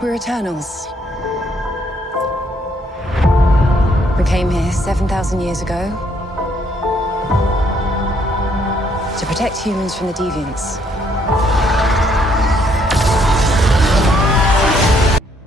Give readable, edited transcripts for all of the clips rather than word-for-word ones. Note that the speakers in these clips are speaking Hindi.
We're Eternals. We came here 7,000 years ago to protect humans from the deviants.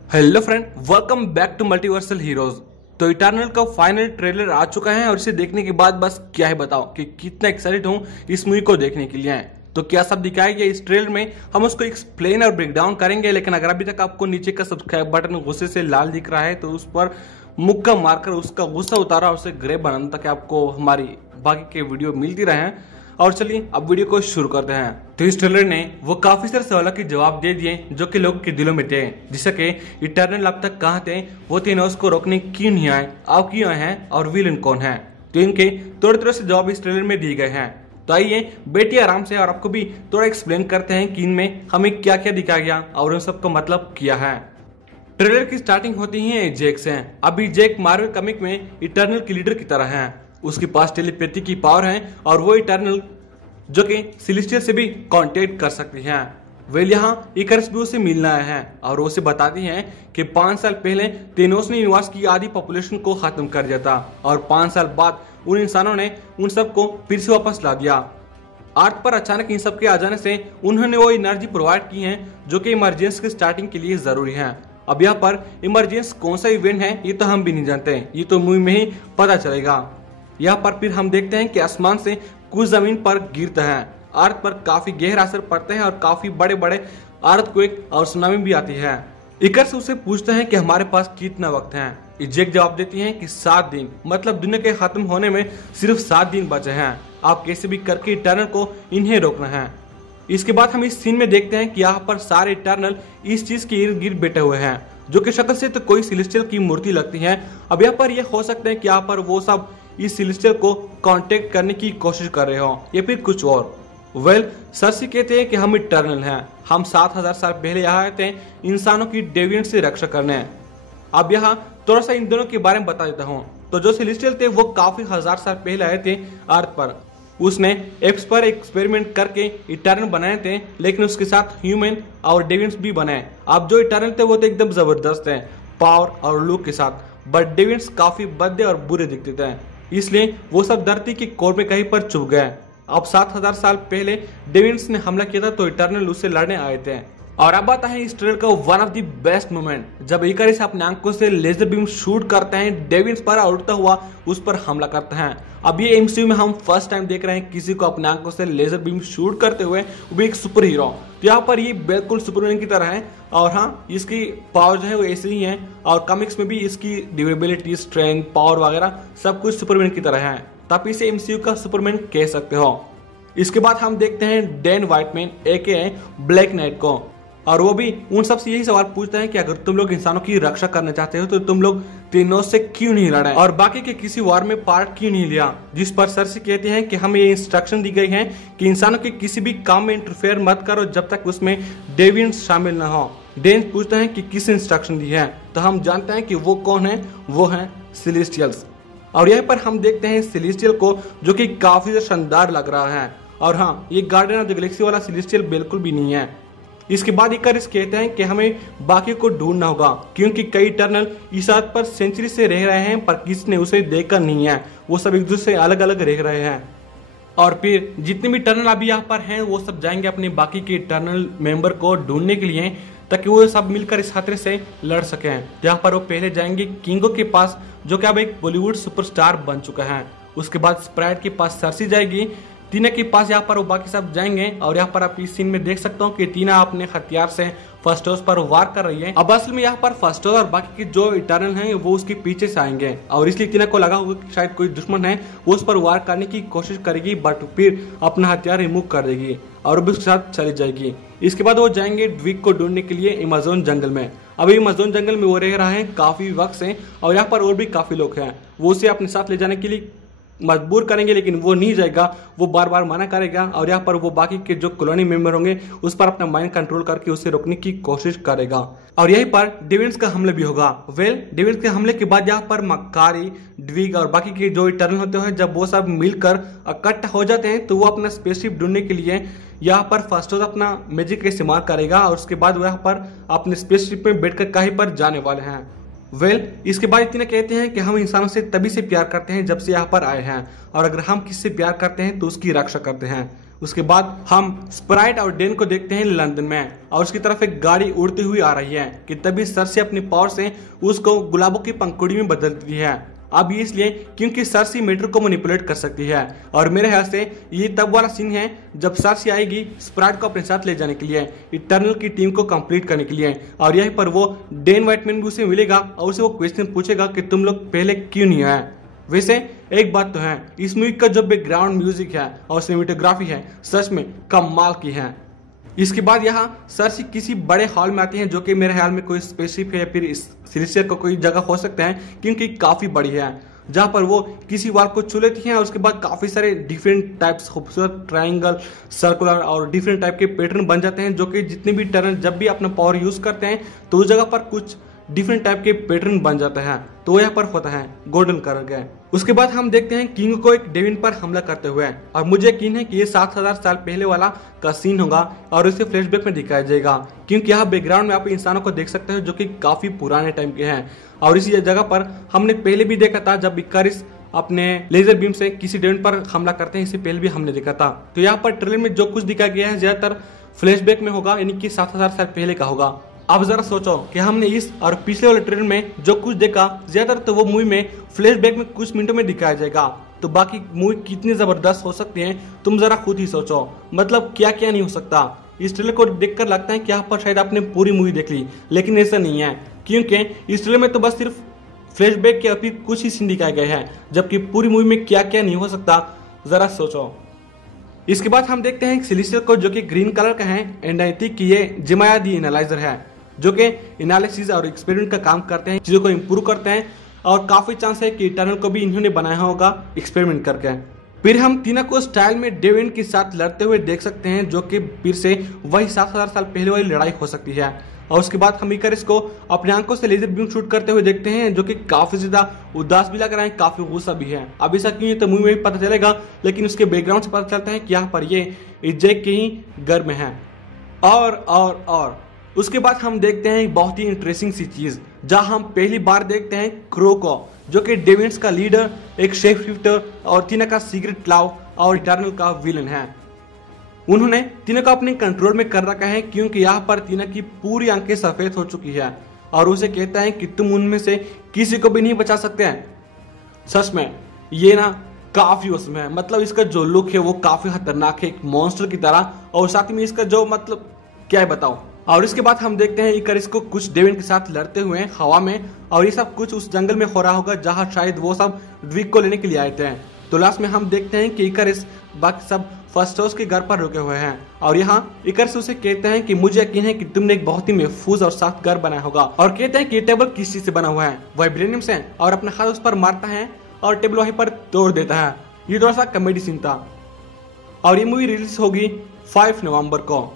Hello friend, welcome back to multiversal heroes. तो इटर्नल का फाइनल ट्रेलर आ चुका है और इसे देखने के बाद बस क्या है बताओ कि कितना एक्साइटेड हूँ इस मूवी को देखने के लिए। तो क्या सब दिखाया गया इस ट्रेलर में, हम उसको एक्सप्लेन और ब्रेक डाउन करेंगे। लेकिन अगर अभी तक आपको नीचे का सब्सक्राइब बटन गुस्से से लाल दिख रहा है तो उस पर मुक्का मारकर उसका गुस्सा उतारा और उसे ग्रे बनाना ताकि आपको हमारी बाकी के वीडियो मिलती रहे। और चलिए अब वीडियो को शुरू करते हैं। तो इस ट्रेलर ने वो काफी सारे सवालों के जवाब दे दिए जो कि लोगों के दिलों में थे, जैसे कि इटर्नल अब तक कहाँ थे, वो थेनोस को रोकने क्यों नहीं आए, अब क्यों आए हैं और विलन कौन है। तो इनके थोड़े थोड़े से जवाब इस ट्रेलर में दिए गए हैं। तो आइए बैठिए आराम से और आपको भी थोड़ा एक्सप्लेन करते हैं कि इनमें हमें क्या क्या दिखाया गया और उन सबका मतलब क्या है। ट्रेलर की स्टार्टिंग होती है जेक से। अभी जेक मार्वल कॉमिक में इटर्नल की लीडर की तरह है, उसके पास टेलीपैथी की पावर है और वो इटर्नल जो कि सेलेस्टियल से भी कांटेक्ट कर सकती हैं। वे यहाँ इकरस भी उसे मिलना आए हैं और वो उसे बताती हैं कि 5 साल पहले थेनोस ने यूनिवर्स की आधी पॉपुलेशन को खत्म कर दिया था और 5 साल बाद उन इंसानों ने उन सबको फिर से वापस ला दिया। अर्थ पर अचानक इन सब के आ जाने से उन्होंने वो एनर्जी प्रोवाइड की है जो कि इमरजेंसी की स्टार्टिंग के लिए जरूरी है। अब यहाँ पर इमरजेंसी कौन सा इवेंट है ये तो हम भी नहीं जानते, ये तो मूवी में ही पता चलेगा। यहाँ पर फिर हम देखते हैं कि आसमान से कुछ जमीन पर गिरता है, अर्थ पर काफी गहरा असर पड़ता है और काफी बड़े बड़े अर्थक्वेक और सुनामी भी आती है। इकर्स उससे पूछते हैं कि हमारे पास कितना वक्त है। जेक जवाब देती हैं कि 7 दिन, मतलब दुनिया के खत्म होने में सिर्फ 7 दिन बचे हैं। आप कैसे भी करके इटर्नल को इन्हें रोकना है। इसके बाद हम इस सीन में देखते हैं कि यहाँ पर सारे इटर्नल इस चीज के इर्द गिर्द बैठे हुए हैं जो कि शक्ल से तो कोई सेलेस्टियल की मूर्ति लगती है। अब यहाँ पर यह हो सकता है कि यहाँ पर वो सब इस सेलेस्टियल को कांटेक्ट करने की कोशिश कर रहे हो या फिर कुछ और। सर्सी कहते हैं कि हम इटर्नल हैं, हम 7,000 साल पहले यहाँ आए थे इंसानों की डेविएंट से रक्षा करने। अब यहाँ थोड़ा सा इन दोनों के बारे में बता देता हूँ। तो जो सेलेस्टियल थे वो काफी 1000 साल पहले आए थे अर्थ पर। उसने एप्स पर एक्सपेरिमेंट करके इटर्नल बनाए थे, लेकिन उसके साथ ह्यूमन और डेविएंट्स भी बनाए। अब जो इटर्नल थे वो तो एकदम जबरदस्त है पावर और लुक के साथ, बट डेविएंट्स काफी भद्दे और बुरे दिखते थे, इसलिए वो सब धरती के कोर में कहीं पर छुप गए। अब 7,000 साल पहले डेविएंट्स ने हमला किया था तो इटर्नल उससे लड़ने आए थे। और अब आता है इस ट्रेलर का one of the best moment, जब इकरिस अपने आंखों से लेजर बीम शूट करते हैं डेविएंट्स पर और उड़ता हुआ उस पर हमला करते हैं। अब ये एमसीयू में हम फर्स्ट टाइम देख रहे हैं किसी को अपने आंखों से लेजर बीम शूट करते हुए, वो भी एक सुपर हीरो। तो यहाँ पर ये बिल्कुल सुपरमैन की तरह है और हाँ, इसकी पावर जो है वो ऐसे ही है और कॉमिक्स में भी इसकी ड्यूरेबिलिटी, स्ट्रेंथ, पावर वगैरह सब कुछ सुपरमैन की तरह है। तो आप इसे एमसीयू का सुपरमैन कह सकते हो। इसके बाद हम देखते हैं डैन व्हाइटमैन एके ब्लैक नाइट को, और वो भी उन सबसे यही सवाल पूछता है कि अगर तुम लोग इंसानों की रक्षा करना चाहते हो तो तुम लोग थेनोस से क्यों नहीं लड़े और बाकी के किसी वार में पार्ट क्यों नहीं लिया। जिस पर सर्सी कहते हैं कि हमें ये इंस्ट्रक्शन दी गई है कि इंसानों के किसी भी काम में इंटरफेयर मत करो जब तक उसमें डेविएंट्स शामिल न हो। डैन पूछता है कि किस इंस्ट्रक्शन दी है, तो हम जानते हैं कि वो कौन है, वो है सेलेस्टियल्स। और यहाँ पर हम देखते हैं सेलेस्टियल को जो कि काफी शानदार लग रहा है। और हाँ, ये गार्डियन ऑफ द गैलेक्सी वाला सेलेस्टियल बिल्कुल भी नहीं है। इसके बाद इकरिस कहते हैं कि हमें बाकी को ढूंढना होगा क्योंकि कई इटर्नल इस अर्थ पर सेंचुरी से रह रहे हैं पर किसी ने उसे देखा नहीं है, वो सब एक दूसरे से अलग अलग रह रहे हैं। और फिर जितने भी इटर्नल अभी यहाँ पर हैं वो सब जाएंगे अपने बाकी के इटर्नल मेंबर को ढूंढने के लिए ताकि वो सब मिलकर इस खतरे से लड़ सकें। यहाँ पर वो पहले जाएंगे किंगो के पास जो कि अब एक बॉलीवुड सुपरस्टार बन चुका है। उसके बाद स्प्राइट के पास सर्सी जाएगी, टीना के पास यहाँ पर वो बाकी सब जाएंगे। और यहाँ पर आप इस सीन में देख सकते हो कि टीना अपने हथियार से फर्स्टोस पर वार कर रही है। अब असल में यहाँ पर फर्स्टोस और बाकी के जो इटर्नल हैं वो उसके पीछे से आएंगे और इसलिए टीना को लगा होगा कि शायद कोई दुश्मन है, वो उस पर वार करने की कोशिश करेगी बट फिर अपना हथियार रिमूव कर देगी और वो उसके साथ चली जाएगी। इसके बाद वो जाएंगे ड्विक को ढूंढने के लिए अमेज़न जंगल में। अभी अमेज़न जंगल में वो रह रहा है काफी वक्त से और यहाँ पर और भी काफी लोग हैं, वो उसे अपने साथ ले जाने के लिए मजबूर करेंगे, लेकिन वो नहीं जाएगा, वो बार बार मना करेगा और यहाँ पर वो बाकी के जो कॉलोनी मेंबर होंगे उस पर अपना माइंड कंट्रोल करके उसे रोकने की कोशिश करेगा। और यहीं पर डेवियंस का हमला भी होगा। डेवियंस के हमले के बाद यहाँ पर मक्कारी, ड्विग और बाकी के जो इटर्नल होते हैं, जब वो सब मिलकर इकट्ठा हो जाते हैं तो वो अपना स्पेसशिप ढूंढने के लिए यहाँ पर फर्स्टोस अपना मैजिक का इस्तेमाल करेगा और उसके बाद वो यहाँ पर अपने स्पेसशिप में बैठकर कहीं पर जाने वाले हैं। इसके बाद इतने कहते हैं कि हम इंसानों से तभी से प्यार करते हैं जब से यहाँ पर आए हैं, और अगर हम किससे प्यार करते हैं तो उसकी रक्षा करते हैं। उसके बाद हम स्प्राइट और डेन को देखते हैं लंदन में, और उसकी तरफ एक गाड़ी उड़ती हुई आ रही है कि तभी सरसी अपनी पावर से उसको गुलाबों की पंखुड़ी में बदलती है। अब ये इसलिए क्योंकि सरसी मैटर को मैनिपुलेट कर सकती है, और मेरे ख्याल से ये तब वाला सीन है जब सरसी आएगी स्प्राइट को अपने साथ ले जाने के लिए, इटर्नल की टीम को कंप्लीट करने के लिए, और यहीं पर वो डेन व्हाइटमैन भी उसे मिलेगा और उसे वो क्वेश्चन पूछेगा कि तुम लोग पहले क्यों नहीं आए। वैसे एक बात तो है, इस मूवी का जो बैकग्राउंड म्यूजिक है और सिनेमेटोग्राफी है सच में कमाल की है। इसके बाद यहाँ सरसी किसी बड़े हॉल में आती हैं, जो कि मेरे ख्याल में कोई स्पेसशिप है या फिर सिलिसियर का कोई जगह हो सकता है, क्योंकि काफी बड़ी है, जहाँ पर वो किसी वाल को छू लेती हैं और उसके बाद काफी सारे डिफरेंट टाइप्स, खूबसूरत ट्रायंगल, सर्कुलर और डिफरेंट टाइप के पैटर्न बन जाते हैं, जो कि जितने भी टर्नल जब भी अपना पावर यूज करते हैं तो उस जगह पर कुछ डिफरेंट टाइप के पैटर्न बन जाता है। तो यहाँ पर होता है गोल्डन कलर का। उसके बाद हम देखते हैं किंग को एक डेविन पर हमला करते हुए, और मुझे यकीन है कि ये 7000 साल पहले वाला का सीन होगा और इसे फ्लैशबैक में दिखाया जाएगा, क्योंकि यहाँ बैकग्राउंड में आप इंसानों को देख सकते हो जो कि काफी पुराने टाइम के हैं। और इसी जगह पर हमने पहले भी देखा था जब इकारिस अपने लेजर बीम से किसी डेविन पर हमला करते हैं, इसे पहले भी हमने देखा था। तो यहाँ पर ट्रेलर में जो कुछ दिखाया गया है ज्यादातर फ्लैशबैक में होगा, यानी कि 7000 साल पहले का होगा। अब जरा सोचो कि हमने इस और पिछले वाले ट्रेलर में जो कुछ देखा ज्यादातर तो वो मूवी में फ्लैशबैक में कुछ मिनटों में दिखाया जाएगा, तो बाकी मूवी कितनी जबरदस्त हो सकती है तुम जरा खुद ही सोचो। मतलब क्या क्या नहीं हो सकता। इस ट्रेलर को देखकर लगता है कि यहाँ पर शायद आपने पूरी मूवी देख ली, लेकिन ऐसा नहीं है, क्योंकि इस ट्रेलर में तो बस सिर्फ फ्लैशबैक के अभी कुछ ही सीन दिखाए गए हैं, जबकि पूरी मूवी में क्या क्या नहीं हो सकता जरा सोचो। इसके बाद हम देखते हैं सिलिसियर को, जो कि ग्रीन कलर का है, एंड आई थिंक ये जेमाया दी एनालाइजर है, जो कि एनालिसिस और एक्सपेरिमेंट का काम करते हैं, चीजों को इंप्रूव करते हैं, और काफी चांस है कि इटर्नल को भी इन्होंने बनाया होगा एक्सपेरिमेंट करके। फिर हम टीना को स्टाइल में डेविन के साथ लड़ते हुए देख सकते हैं, जो कि फिर से वही 7000 साल पहले वाली लड़ाई हो सकती है। और उसके बाद हम इकारिस को अपने आंखों से लेजर बीम शूट करते हुए देखते हैं, जो कि काफी ज्यादा उदास भी लग रहा है, काफी गुस्सा भी है। अब ऐसा क्यों है तो मूवी में भी पता चलेगा, लेकिन उसके बैकग्राउंड से पता चलता है कि यहाँ पर ये इजेक के ही घर में है। और उसके बाद हम देखते हैं एक बहुत ही इंटरेस्टिंग सी चीज, जहां हम पहली बार देखते हैं क्रो को, जो कि डेवियंस का लीडर, एक शेप शिफ्टर और टीना का सीक्रेट क्लाव और इटर्नल का विलन है। उन्होंने टीना को अपने कंट्रोल में कर रखा है, क्योंकि यहाँ पर टीना की पूरी आंखें सफेद हो चुकी है, और उसे कहता है कि तुम उनमें से किसी को भी नहीं बचा सकते हैं। सच में ये ना काफी उसमें है, मतलब इसका जो लुक है वो काफी खतरनाक है, एक मॉन्स्टर की तरह, और साथ में इसका जो मतलब क्या बताऊं। और इसके बाद हम देखते हैं इकारिस को कुछ डेविन के साथ लड़ते हुए हवा में, और ये सब कुछ उस जंगल में हो रहा होगा जहां शायद वो सब ड्विग को लेने के लिए आए थे। तो लास्ट में हम देखते हैं कि इकारिस बाकी सब फर्स्टोस के घर पर रुके हुए हैं, और यहाँ इकारिस उसे कहते हैं कि मुझे यकीन है कि तुमने एक बहुत ही महफूज और साफ घर बनाया होगा, और कहते हैं कि ये टेबल किस चीज से बना हुआ है, वाइब्रेनियम से, और अपना हाथ उस पर मारता है और टेबल वहीं पर तोड़ देता है। ये थोड़ा सा कॉमेडी सीन था, और ये मूवी रिलीज होगी 5 नवंबर को।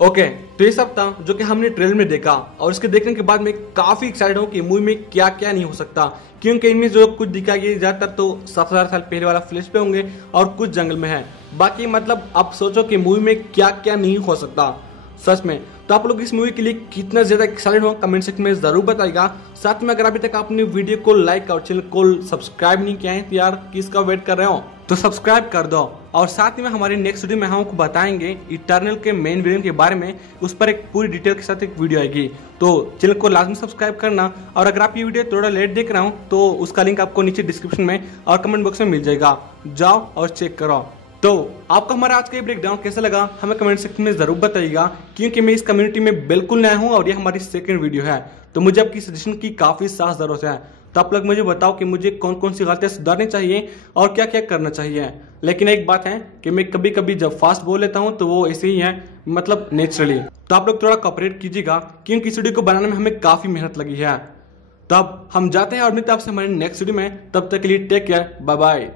ओके, तो ये सब था जो कि हमने ट्रेलर में देखा, और इसके देखने के बाद मैं काफी एक्साइटेड हूँ कि मूवी में क्या क्या नहीं हो सकता, क्योंकि इनमें जो कुछ दिखाया गया ज्यादातर तो 7000 साल पहले वाला फ्लैश पे होंगे और कुछ जंगल में है। बाकी मतलब आप सोचो कि मूवी में क्या क्या नहीं हो सकता सच में। तो आप लोग इस मूवी के लिए कितना ज्यादा एक्साइटेड हो कमेंट सेक्शन में जरूर बताइएगा। साथ में अगर अभी तक आपने वीडियो को लाइक और चैनल को सब्सक्राइब नहीं किया है तो यार किसका वेट कर रहे हो, तो सब्सक्राइब कर दो। और साथ में हमारे नेक्स्ट वीडियो में हम आपको बताएंगे इटर्नल के मेन विलेन के बारे में, उस पर एक पूरी डिटेल के साथ एक वीडियो आएगी, तो चैनल को लाजमी सब्सक्राइब करना। और अगर आप ये वीडियो थोड़ा लेट देख रहा हूँ तो उसका लिंक आपको नीचे डिस्क्रिप्शन में और कमेंट बॉक्स में मिल जाएगा, जाओ और चेक करो। तो आपको हमारा आज का ब्रेकडाउन कैसा लगा हमें कमेंट सेक्शन में जरूर बताइएगा, क्योंकि मैं इस कम्युनिटी में बिल्कुल नया हूं और ये हमारी सेकंड वीडियो है, तो मुझे आपकी सजेशन की काफी सख्त जरूरत है। तो आप लोग मुझे बताओ कि मुझे कौन कौन सी गलतियां सुधारनी चाहिए और क्या क्या करना चाहिए। लेकिन एक बात है कि मैं कभी कभी जब फास्ट बोल लेता हूँ तो वो ऐसे ही है, मतलब नेचुरली। तो आप लोग थोड़ा कोऑपरेट कीजिएगा, क्योंकि इस वीडियो को बनाने में हमें काफी मेहनत लगी है। तब हम जाते हैं और मिलते हैं आपसे हमारे नेक्स्ट वीडियो में, तब तक के लिए टेक केयर, बाय बाय।